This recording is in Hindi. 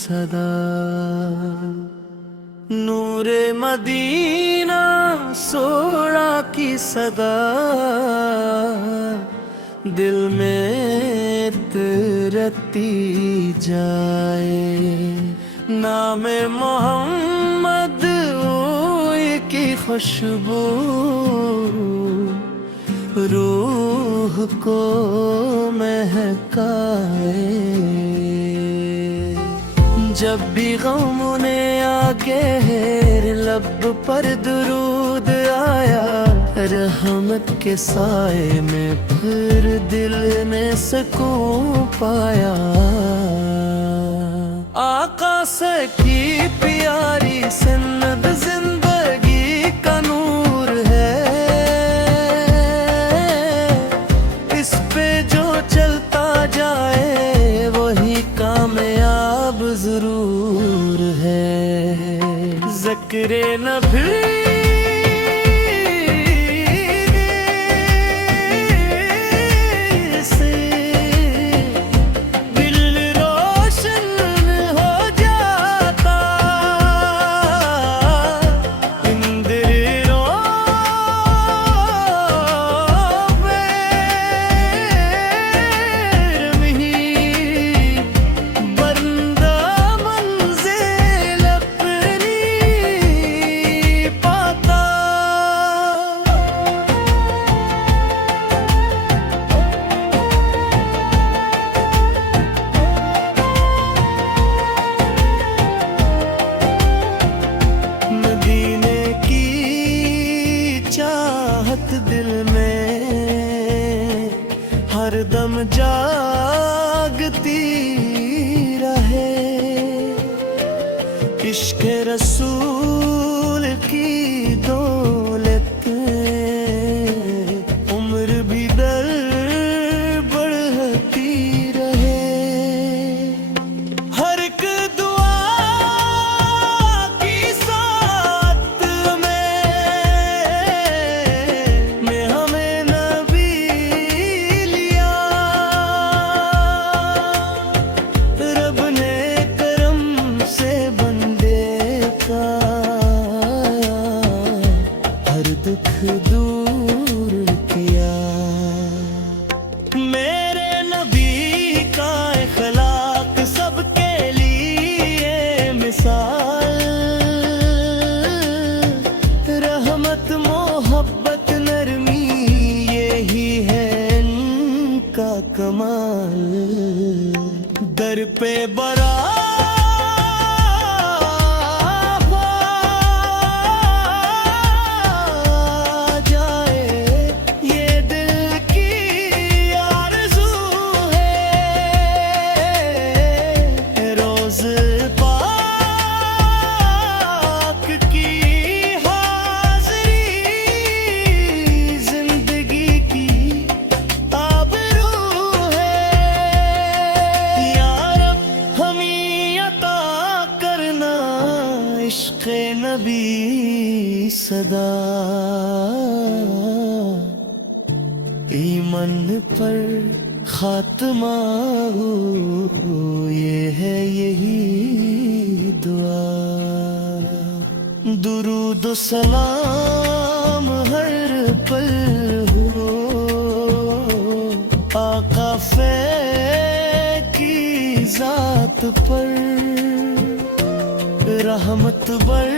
सदा। नूरे मदीना सोड़ा की सदा दिल में तरती जाए। नामे मोहम्मद की खुशबू रूह को महकाए। जब भी गम ने आके लब पर दुरूद आया, रहमत के साए में फिर दिल ने सुकून पाया। आका से की प्यारी सन्नत जिंदगी का नूर है। इस पे जो चलता जाए वही कामयाब जरूर है। ज़िक्र नबी दिल में हरदम जागती रहे। इश्क़ रसूल की दौलत उम्र भी दर बढ़ती रहे। हर एक दुआ की साथ में हमें नबी लिया। रब ने करम से हर दुख दूर किया। मेरे नबी का अखलाक सबके लिए मिसाल। रहमत मोहब्बत नरमी यही है इनका कमाल। दर पे बरा इश्क़ नबी सदा। ईमान पर खात्मा हो ये है यही दुआ। दुरूद सलाम हर पल हो आका फे की जात पर। रहमत बर